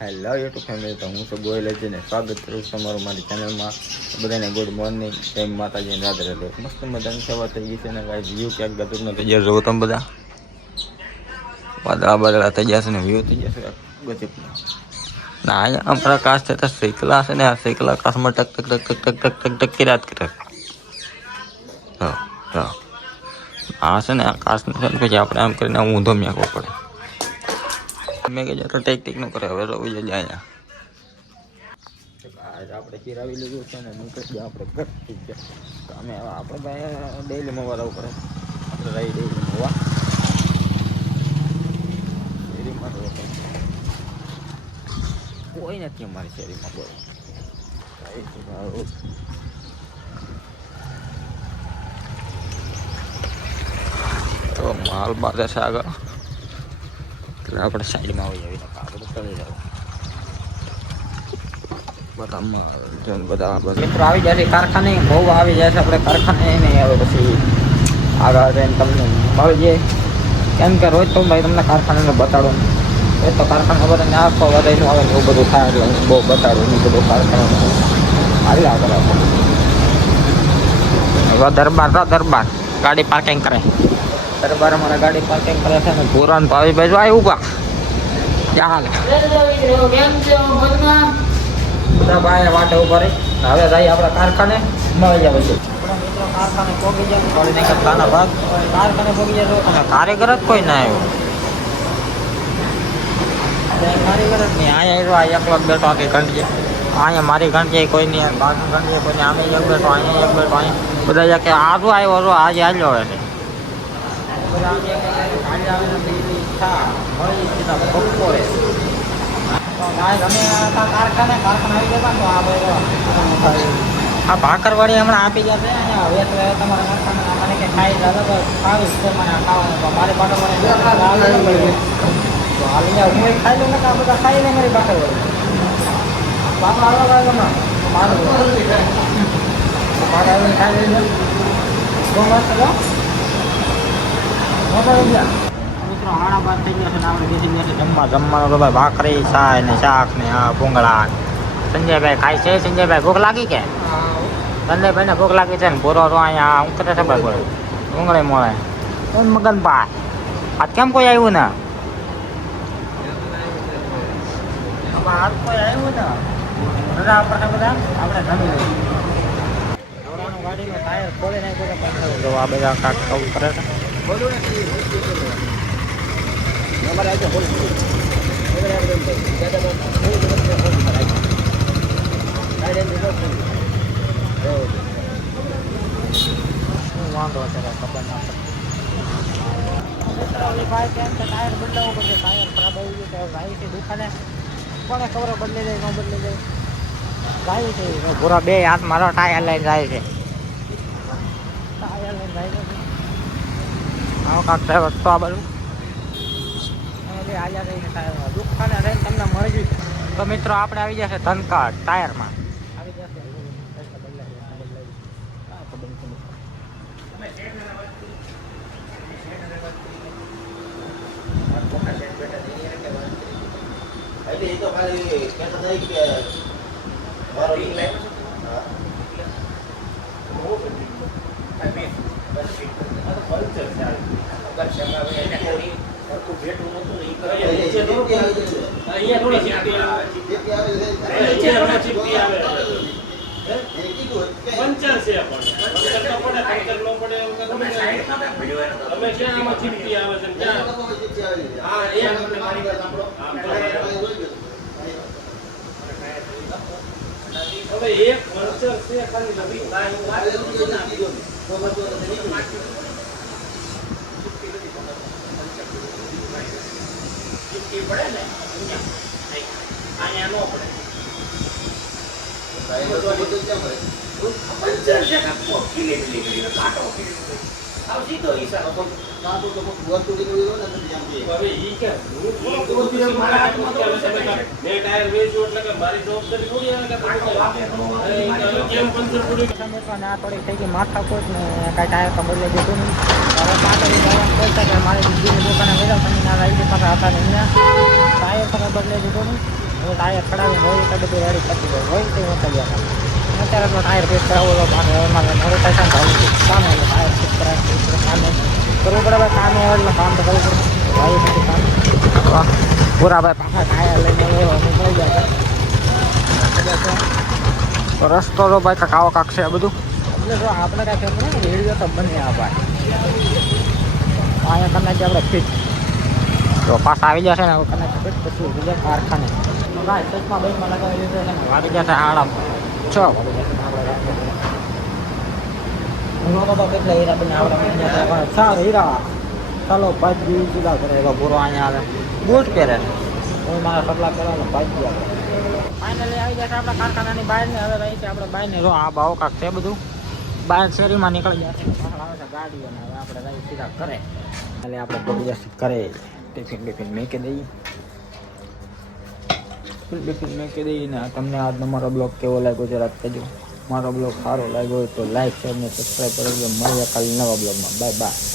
Hello YouTube family, તો હું તો ગોયલ છે ને સ્વાગત કરું છું તમારું મારી ચેનલમાં. બધાને ગુડ મોર્નિંગ, જય માતાજી ને રાધે રાધે. મસ્ત મજાની સવાર થઈ ગઈ છે ને ગાઈસ, વ્યૂ ક્યાંક ગજબનો થઈ જશે. જોવો તમે બધા વાદળા થઈ જશે ને વ્યૂ થઈ જશે ગજબનો. ના અહીંયા પ્રકાશ થતા શીકલા છે ને, આ શીકલા આકાશમાં ટક ટક ટક ટક ટક ટક ટક કિરાત કરે. આ છે ને આકાશ છે ને, પછી આપણે આમ કરીને ઊંધો મેકવો પડે. મેં કીધું તો ટેક નું કરે. હવે રોવી જાય અહીંયા આપણે ચીરાવી લીધું છે ને, નીકળી આપણે ઘર થઈ ગયા. અમે આપણે ભાઈ ડેલી મોવા રહેવું પડે. આપણે રહી ડેલી મોવા શેરીમાં કોઈ નથી અમારી શેરીમાં. બોલો તો માલ બાદ છે આગળ, એટલે આપણે સાઈડમાં આવી જવી. આપણે ચડી જાવ બધા મિત્રો આવી જાય છે કારખાને. બહુ આવી જાય છે આપણે કારખાને નહીં. હવે પછી આગળ જઈને તમને મળી જાય. કેમ કે રોજ તો ભાઈ તમને કારખાને બતાડું. એ તો કારખાના બધા ને આખો વધારે આવે એવું બધું થાય, એટલે હું બહુ બતાડું નહીં બધું કારખાના. આવી આગળ હવે દરબાર ગાડી પાર્કિંગ કરે. દરબાર અમારા ગાડી પાર્કિંગ કરે છે ને પુરાણ ભાવી બાજુ આવી ઉભા. ચાલ બધા ભાઈ વાટે ઉભા રહી. હવે જાય આપણે કારખાને મળી જાય. પછી મિત્રો કારખાને પોગી જાય, થોડી નીકળતાના ભાગ કારખાને પોગી જાય. અને કારીગર જ કોઈ ના આવ્યો. કારીગર જ નહીં. અહીંયા આવ્યો, આ એકલો બેઠો આખી ઘંટીએ. અહીંયા મારી ઘંટીએ કોઈ નહીં, બાજુ ઘંટીએ કોઈ નહીં. આમે એક બેઠો, અહીંયા એક બેઠો, અહીંયા બધા કે આજુ આવ્યો આજે હાલ્યો હોય છે. બપોરે આ ભાકરવાડી હમણાં આપી જશે. તમારા કારખાના કે ખાઈ જાય તો ખાવીશ તો મને ખાવાનું. તો મારી ભાકરવાડી હાલી જાવ, હું ખાઈ લઉં ને. આ બધા ખાઈ લે મારી ભાકરવાડી. બાપા આવવા હમણાં મારું ભાકરવાડી ખાઈ લઈ મિત્રો. હાડા બાદ થઈ ગયો છે ને આપણે બેસી ગયા છે જમવાનું. તો ભાઈ ભાખરી છાય ને શાક ને આ ભૂંગળા. સંજયભાઈ ખાય છે. સંજયભાઈ ભૂખ લાગી કે? સંજયભાઈ ને ભૂખ લાગી છે ને પૂરો તો અહીંયા હું કરે છે ભાઈ ભૂંગળી મળે. મગનભાઈ આ કેમ કોઈ આવ્યું ને? આજ કોઈ આવ્યું ને રજા આપણે બધા આપણે જમી લઈએ. ગાડીનો ટાયર ખોલી નાખ્યો તો આ બધા કાક આવું કરે છે. વાંધો અત્યારે ખબર ના પડે. ભાઈ કેમ કે ટાયર બદલાવવું પડશે. ટાયર ખરાબ આવી ગયું તો ગાય છે દુકાને. કોને ખબર બદલી જાય ન બદલી જાય. ગાય છે પૂરા બે હાથ મારો ટાયર લઈને જાય છે. ટાયર લઈને જાય છે. આવો કાંક ડ્રાઈવર તો આ બાજુ હાલ્યા રહીને ટાયરમાં દુકાને રહીને તમને મળી ગયું. તો મિત્રો આપણે આવી જશે ધનકા ટાયરમાં આવી જશે. એક વર્ષ છે ખાલી નવી પડે ને અહીંયા નો પડે. પંચર છે કાકો કિલી કાટો આવ સીધો ઈશારો કાટો તો વધુ નીકળ્યો ને હવે ઈ કે હું મારા હાથમાં તો મે ટાયર વેચ્યો એટલે કે મારી જવાબદારી થોડી આવે કે કેમ પંચર પડી કે ના થોડી થઈ ગઈ માથાકૂટ ને કાંઈ ટાયર તો બદલે દીધું નહીં. હવે પાછળ જવાનું કોઈ કે મારી દીકરીની દુકાને ગયેલા તમે ના લાવી દીધા હતા ને અહીંયા ટાયર તો બદલે દીધું નહીં. હું ટાયર ચડાવીને હોય તો બધું રેડી કરી દઉં હોય તો હું કરી આપું અત્યારે તો ટાયર ફિટ કરાવો મારે રોટેશન ભાવું છે કામ એટલે ટાયર ફિટ કરાવી કામે કરવું પડે ભાઈ કામે આવે એટલે કામ તો કરવું પડે ભાઈ બધું કામ પૂરા ભાઈ પાછા ટાયર લઈને નીકળી ગયા તો રસ્તો તો ભાઈ કાંક આવો કાંક છે આ બધું એટલે જો આપણે કાંઈ ફેર નહીં રેડિયો તો બને આ ભાઈ અહીંયા કદાચ આપણે ફિટ તો પાછા આવી જશે ને કદાચ ફિટ પછી બીજા કારખાને ભાઈ સચમાં બેસમાં લગાવી દીધો છે ને વાગી જશે આડા 6 વાગી જશે આપણે તો કેટલા હીરા બને આપણે સારું હીરા ચાલો 5 દિવસ જુદા કરે એવા પૂરો અહીંયા આવે બૂટ પહેરે હું મારા સપલા પહેરવાનો 5 દિવસ ફાઇનલી આવી જશે આપણા કારખાનાની બહાર ને હવે રહી છે આપણે બહાર ને જો આ ભાવ કાંક છે બધું બહાર શેરીમાં નીકળી જશે પાછળ આવે છે ગાડીઓ ને હવે આપણે રહી સીધા કરે એટલે આપણે પડી જશે કરે ટિફિન મેકી દઈએ ટિફિન મેકી દઈએ ને તમને આજનો મારો બ્લોગ કેવો લાગ્યો જરાક કહેજો મારો બ્લોગ સારો લાગ્યો હોય તો લાઈક શેર ને સબસ્ક્રાઈબ કરી દો મળીએ કાલે નવા બ્લોગમાં બાય બાય